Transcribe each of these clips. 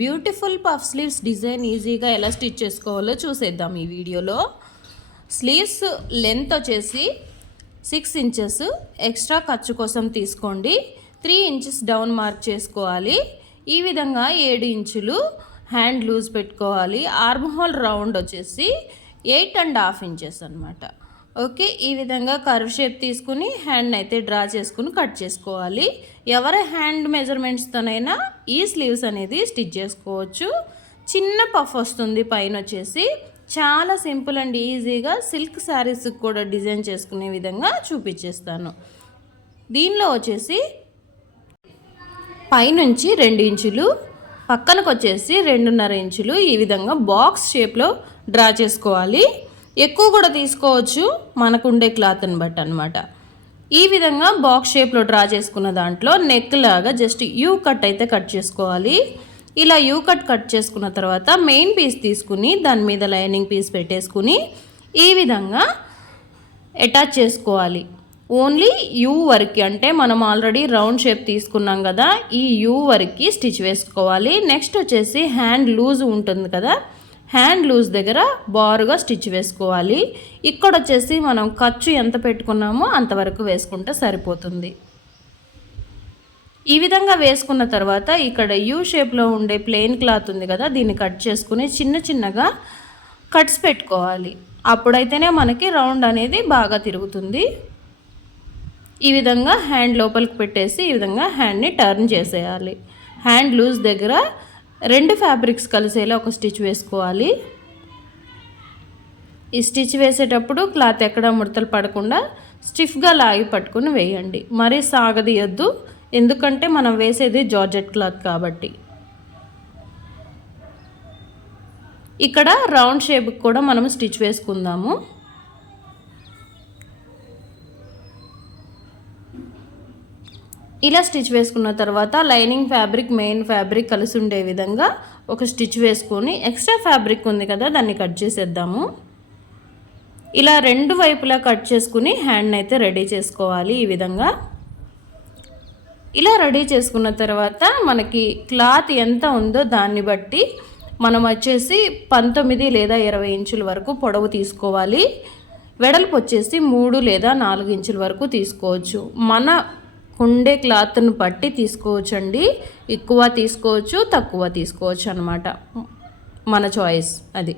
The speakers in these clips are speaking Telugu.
బ్యూటిఫుల్ పఫ్ స్లీవ్స్ డిజైన్ ఈజీగా ఎలా స్టిచ్ చేసుకోవాలో చూసేద్దాం ఈ వీడియోలో. స్లీవ్స్ లెంత్ వచ్చేసి 6 ఇంచెస్ ఎక్స్ట్రా ఖర్చు కోసం తీసుకోండి. 3 ఇంచెస్ డౌన్ మార్క్ చేసుకోవాలి. ఈ విధంగా 7 ఇంచులు హ్యాండ్ లూజ్ పెట్టుకోవాలి. ఆర్మ్ హోల్ రౌండ్ వచ్చేసి 8.5 ఇంచెస్ అనమాట. ఓకే, ఈ విధంగా కర్వ్ షేప్ తీసుకుని హ్యాండ్ అయితే డ్రా చేసుకుని కట్ చేసుకోవాలి. ఎవరి హ్యాండ్ మెజర్మెంట్స్తోనైనా ఈ స్లీవ్స్ అనేది స్టిచ్ చేసుకోవచ్చు. చిన్న పఫ్ వస్తుంది పైన వచ్చేసి. చాలా సింపుల్ అండ్ ఈజీగా సిల్క్ శారీస్కి కూడా డిజైన్ చేసుకునే విధంగా చూపించేస్తాను. దీనిలో వచ్చేసి పైనుంచి 2 ఇంచులు, పక్కనకు వచ్చేసి 2.5 ఇంచులు ఈ విధంగా బాక్స్ షేప్లో డ్రా చేసుకోవాలి. ఎక్కువ కూడా తీసుకోవచ్చు మనకుండే క్లాత్ని బట్టి అనమాట. ఈ విధంగా బాక్స్ షేప్లో డ్రా చేసుకున్న దాంట్లో నెక్ లాగా జస్ట్ యూ కట్ అయితే కట్ చేసుకోవాలి. ఇలా యూ కట్ చేసుకున్న తర్వాత మెయిన్ పీస్ తీసుకుని దాని మీద లైనింగ్ పీస్ పెట్టేసుకుని ఈ విధంగా అటాచ్ చేసుకోవాలి. ఓన్లీ యూ వరకు, అంటే మనం ఆల్రెడీ రౌండ్ షేప్ తీసుకున్నాం కదా, ఈ యూ వరకు స్టిచ్ వేసుకోవాలి. నెక్స్ట్ వచ్చేసి హ్యాండ్ లూజ్ ఉంటుంది కదా, హ్యాండ్ లూజ్ దగ్గర బారుగా స్టిచ్ వేసుకోవాలి. ఇక్కడ వచ్చేసి మనం ఖర్చు ఎంత పెట్టుకున్నామో అంతవరకు వేసుకుంటే సరిపోతుంది. ఈ విధంగా వేసుకున్న తర్వాత ఇక్కడ యూ షేప్లో ఉండే ప్లెయిన్ క్లాత్ ఉంది కదా, దీన్ని కట్ చేసుకుని చిన్నగా కట్స్ పెట్టుకోవాలి. అప్పుడైతేనే మనకి రౌండ్ అనేది బాగా తిరుగుతుంది. ఈ విధంగా హ్యాండ్ లోపలికి పెట్టేసి ఈ విధంగా హ్యాండ్ని టర్న్ చేసేయాలి. హ్యాండ్ లూజ్ దగ్గర 2 ఫ్యాబ్రిక్స్ కలిసేలా ఒక స్టిచ్ వేసుకోవాలి. ఈ స్టిచ్ వేసేటప్పుడు క్లాత్ ఎక్కడ ముడతలు పడకుండా స్టిఫ్గా లాగి పట్టుకుని వేయండి. మరీ సాగదీయొద్దు, ఎందుకంటే మనం వేసేది జార్జెట్ క్లాత్ కాబట్టి. ఇక్కడ రౌండ్ షేప్కి కూడా మనం స్టిచ్ వేసుకుందాము. ఇలా స్టిచ్ వేసుకున్న తర్వాత లైనింగ్ ఫ్యాబ్రిక్ మెయిన్ ఫ్యాబ్రిక్ కలిసి ఉండే విధంగా ఒక స్టిచ్ వేసుకొని ఎక్స్ట్రా ఫ్యాబ్రిక్ ఉంది కదా దాన్ని కట్ చేసేద్దాము. ఇలా 2 వైపులా కట్ చేసుకుని హ్యాండ్ అయితే రెడీ చేసుకోవాలి. ఈ విధంగా ఇలా రెడీ చేసుకున్న తర్వాత మనకి క్లాత్ ఎంత ఉందో దాన్ని బట్టి మనం వచ్చేసి 19 లేదా 20 ఇంచుల వరకు పొడవు తీసుకోవాలి. వెడల్పు వచ్చేసి 3 లేదా 4 ఇంచుల వరకు తీసుకోవచ్చు. మన ఉండే క్లాత్ను బట్టి తీసుకోవచ్చండి. ఎక్కువ తీసుకోవచ్చు, తక్కువ తీసుకోవచ్చు అనమాట, మన చాయిస్ అది.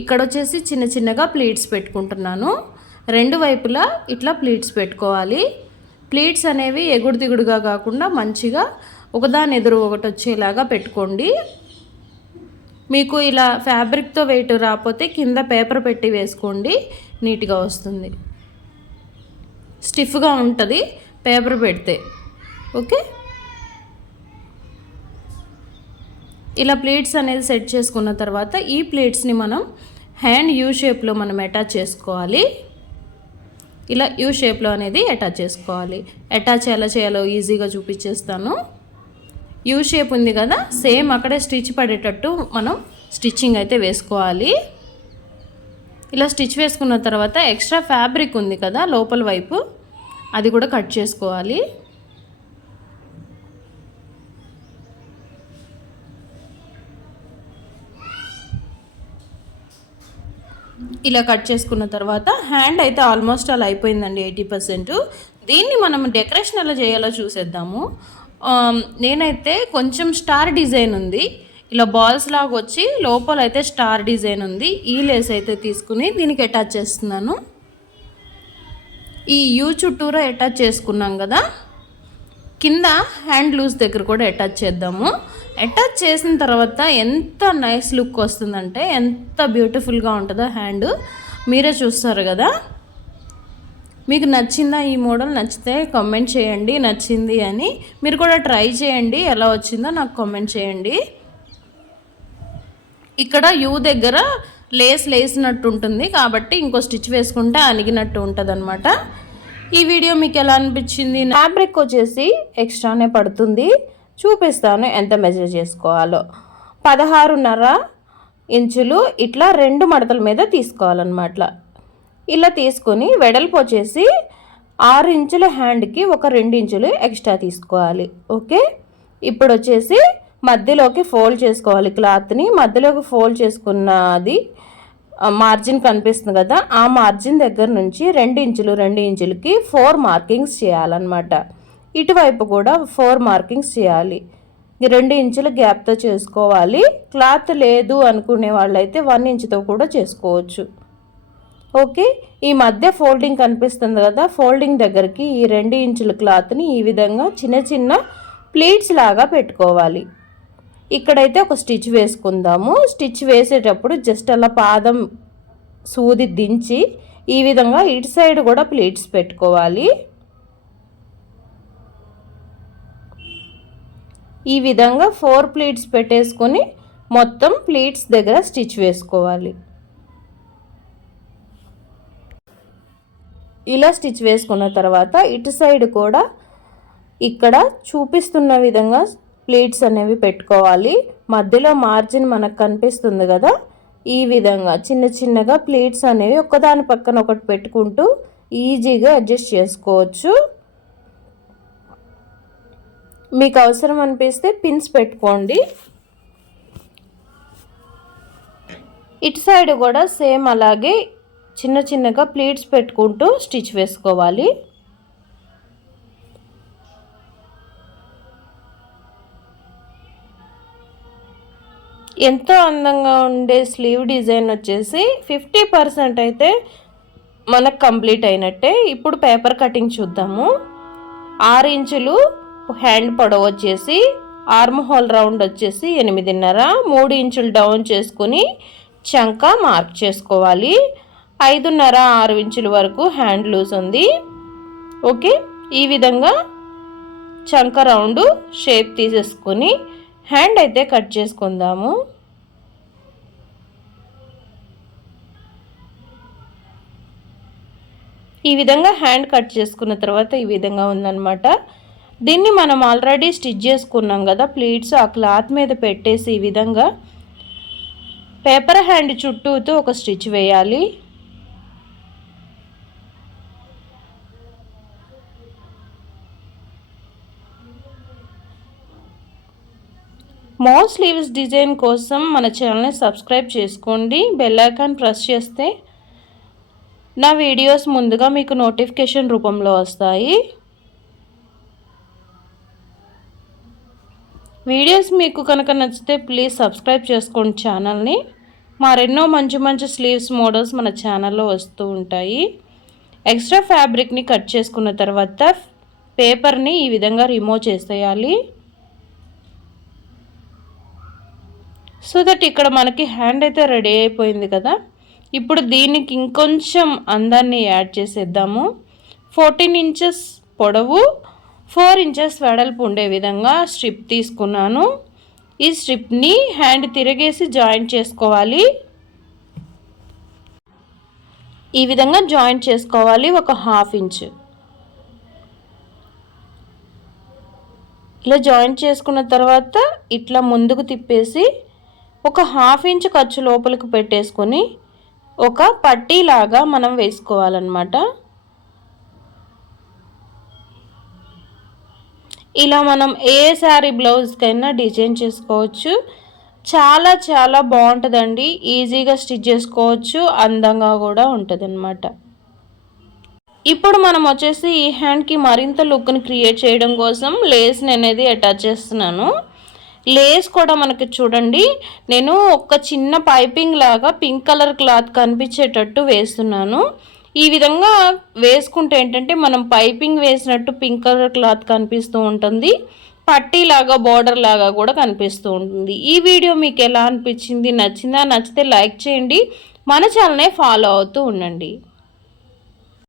ఇక్కడ వచ్చేసి చిన్నగా ప్లీట్స్ పెట్టుకుంటున్నాను. 2 వైపులా ఇట్లా ప్లీట్స్ పెట్టుకోవాలి. ప్లీట్స్ అనేవి ఎగుడు దిగుడుగా కాకుండా మంచిగా ఒకదాని ఎదురు ఒకటి వచ్చేలాగా పెట్టుకోండి. మీకు ఇలా ఫ్యాబ్రిక్తో వెయిట్ రాకపోతే కింద పేపర్ పెట్టి వేసుకోండి, నీట్గా వస్తుంది. స్టిఫ్గా ఉంటుంది పేపర్ పెడితే. ఓకే, ఇలా ప్లేట్స్ అనేది సెట్ చేసుకున్న తర్వాత ఈ ప్లేట్స్ని మనం హ్యాండ్ యూ షేప్లో మనం అటాచ్ చేసుకోవాలి. ఇలా యూ షేప్లో అనేది అటాచ్ చేసుకోవాలి. అటాచ్ ఎలా చేయాలో ఈజీగా చూపించేస్తాను. యూ షేప్ ఉంది కదా, సేమ్ అక్కడే స్టిచ్ పడేటట్టు మనం స్టిచ్చింగ్ అయితే వేసుకోవాలి. ఇలా స్టిచ్ వేసుకున్న తర్వాత ఎక్స్ట్రా ఫ్యాబ్రిక్ ఉంది కదా లోపల వైపు, అది కూడా కట్ చేసుకోవాలి. ఇలా కట్ చేసుకున్న తర్వాత హ్యాండ్ అయితే ఆల్మోస్ట్ అలా అయిపోయిందండి, 80%. దీన్ని మనం డెకరేషన్ ఎలా చేయాలో చూసేద్దాము. నేనైతే కొంచెం స్టార్ డిజైన్ ఉంది, ఇలా బాల్స్ లాగా వచ్చి లోపల అయితే స్టార్ డిజైన్ ఉంది. ఈ లేస్ అయితే తీసుకుని దీనికి అటాచ్ చేస్తున్నాను. ఈ యూ చుట్టూరా అటాచ్ చేసుకున్నాం కదా, కింద హ్యాండ్ లూజ్ దగ్గర కూడా అటాచ్ చేద్దాము. అటాచ్ చేసిన తర్వాత ఎంత నైస్ లుక్ వస్తుందంటే, ఎంత బ్యూటిఫుల్గా ఉంటుందో హ్యాండ్, మీరే చూస్తారు కదా. మీకు నచ్చిందా ఈ మోడల్? నచ్చితే కామెంట్ చేయండి నచ్చింది అని. మీరు కూడా ట్రై చేయండి, ఎలా వచ్చిందో నాకు కామెంట్ చేయండి. ఇక్కడ యూ దగ్గర లేసినట్టు ఉంటుంది కాబట్టి ఇంకో స్టిచ్ వేసుకుంటే అణిగినట్టు ఉంటుంది అనమాట. ఈ వీడియో మీకు ఎలా అనిపించింది? ఫ్యాబ్రిక్ వచ్చేసి ఎక్స్ట్రానే పడుతుంది, చూపిస్తాను ఎంత మెజర్ చేసుకోవాలో. 16.5 ఇంచులు ఇట్లా 2 మడతల మీద తీసుకోవాలన్నమాట. ఇలా తీసుకొని వెడల్పు వచ్చేసి 6 ఇంచుల హ్యాండ్కి ఒక 2 ఇంచులు ఎక్స్ట్రా తీసుకోవాలి. ఓకే, ఇప్పుడు వచ్చేసి మధ్యలోకి ఫోల్డ్ చేసుకోవాలి. క్లాత్ని మధ్యలోకి ఫోల్డ్ చేసుకున్నది మార్జిన్ కనిపిస్తుంది కదా, ఆ మార్జిన్ దగ్గర నుంచి 2 ఇంచులకి 4 మార్కింగ్స్ చేయాలన్నమాట. ఇటువైపు కూడా 4 మార్కింగ్స్ చేయాలి. 2 ఇంచుల గ్యాప్తో చేసుకోవాలి. క్లాత్ లేదు అనుకునే వాళ్ళైతే 1 ఇంచుతో కూడా చేసుకోవచ్చు. ఓకే, ఈ మధ్య ఫోల్డింగ్ కనిపిస్తుంది కదా, ఫోల్డింగ్ దగ్గరికి ఈ 2 ఇంచుల క్లాత్ని ఈ విధంగా చిన్న చిన్న ప్లీట్స్ లాగా పెట్టుకోవాలి. ఇక్కడైతే ఒక స్టిచ్ వేసుకుందాము. స్టిచ్ వేసేటప్పుడు జస్ట్ అలా పాదం సూది దించి ఈ విధంగా ఇటు సైడ్ కూడా ప్లీట్స్ పెట్టుకోవాలి. ఈ విధంగా 4 ప్లీట్స్ పెట్టేసుకొని మొత్తం ప్లీట్స్ దగ్గర స్టిచ్ వేసుకోవాలి. ఇలా స్టిచ్ వేసుకున్న తర్వాత ఇటు సైడ్ కూడా ఇక్కడ చూపిస్తున్న విధంగా ప్లీట్స్ అనేవి పెట్టుకోవాలి. మధ్యలో మార్జిన్ మనకు కనిపిస్తుంది కదా, ఈ విధంగా చిన్న చిన్నగా ప్లీట్స్ అనేవి ఒకదాని పక్కన ఒకటి పెట్టుకుంటూ ఈజీగా అడ్జస్ట్ చేసుకోవచ్చు. మీకు అవసరం అనిపిస్తే పిన్స్ పెట్టుకోండి. ఇటు సైడ్ కూడా సేమ్ అలాగే చిన్న చిన్నగా ప్లీట్స్ పెట్టుకుంటూ స్టిచ్ వేసుకోవాలి. ఎంతో అందంగా ఉండే స్లీవ్ డిజైన్ వచ్చేసి 50% అయితే మనకు కంప్లీట్ అయినట్టే. ఇప్పుడు పేపర్ కటింగ్ చూద్దాము. 6 ఇంచులు హ్యాండ్ పొడవు వచ్చేసి, ఆర్మ్ హోల్ రౌండ్ వచ్చేసి 8.5, 3 ఇంచులు డౌన్ చేసుకుని చంక మార్క్ చేసుకోవాలి. 5.5, 6 ఇంచుల వరకు హ్యాండ్ లూజ్ ఉంది. ఓకే, ఈ విధంగా చంక రౌండ్ షేప్ తీసేసుకొని హ్యాండ్ అయితే కట్ చేసుకుందాము. ఈ విధంగా హ్యాండ్ కట్ చేసుకున్న తర్వాత ఈ విధంగా ఉందన్నమాట. దీన్ని మనం ఆల్రెడీ స్టిచ్ చేసుకున్నాం కదా ప్లీట్స్, ఆ క్లాత్ మీద పెట్టేసి ఈ విధంగా పేపర్ హ్యాండ్ చుట్టూతో ఒక స్టిచ్ వేయాలి. మోర్ స్లీవ్స్ డిజైన్ కోసం మన ఛానల్ని సబ్స్క్రైబ్ చేసుకోండి. బెల్ ఐకాన్ ప్రెస్ చేస్తే నా వీడియోస్ ముందుగా మీకు నోటిఫికేషన్ రూపంలో వస్తాయి. వీడియోస్ మీకు కనుక నచ్చితే ప్లీజ్ సబ్స్క్రైబ్ చేసుకోండి ఛానల్ని. మరెన్నో మంచి మంచి స్లీవ్స్ మోడల్స్ మన ఛానల్లో వస్తూ ఉంటాయి. ఎక్స్ట్రా ఫ్యాబ్రిక్ని కట్ చేసుకున్న తర్వాత పేపర్ని ఈ విధంగా రిమూవ్ చేసేయాలి. సో దట్ ఇక్కడ మనకి హ్యాండ్ అయితే రెడీ అయిపోయింది కదా. ఇప్పుడు దీనికి ఇంకొంచెం అందాన్ని యాడ్ చేసేద్దాము. 14 ఇంచెస్ పొడవు, 4 ఇంచెస్ వెడల్పు ఉండే విధంగా స్ట్రిప్ తీసుకున్నాను. ఈ స్ట్రిప్ని హ్యాండ్ తిరిగేసి జాయింట్ చేసుకోవాలి. ఈ విధంగా జాయింట్ చేసుకోవాలి. ఒక 1/2 ఇంచ్ ఇలా జాయింట్ చేసుకున్న తర్వాత ఇట్లా ముందుకు తిప్పేసి ఒక 1/2 ఇంచ్ ఖర్చు లోపలికి పెట్టేసుకొని ఒక పట్టీలాగా మనం వేసుకోవాలన్నమాట. ఇలా మనం ఏ శారీ బ్లౌజ్కైనా డిజైన్ చేసుకోవచ్చు. చాలా చాలా బాగుంటుందండి. ఈజీగా స్టిచ్ చేసుకోవచ్చు, అందంగా కూడా ఉంటుంది అన్నమాట. ఇప్పుడు మనం వచ్చేసి ఈ హ్యాండ్కి మరింత లుక్ని క్రియేట్ చేయడం కోసం లేస్ని అనేది అటాచ్ చేస్తున్నాను. లేస్ కూడా మనకి చూడండి, నేను ఒక చిన్న పైపింగ్ లాగా పింక్ కలర్ క్లాత్ కనిపించేటట్టు వేస్తున్నాను. ఈ విధంగా వేసుకుంటే ఏంటంటే మనం పైపింగ్ వేసినట్టు పింక్ కలర్ క్లాత్ కనిపిస్తూ ఉంటుంది, పట్టీలాగా బార్డర్ లాగా కూడా కనిపిస్తూ ఉంటుంది. ఈ వీడియో మీకు ఎలా అనిపించింది, నచ్చిందా? నచ్చితే లైక్ చేయండి, మన ఛానల్ని ఫాలో అవుతూ ఉండండి.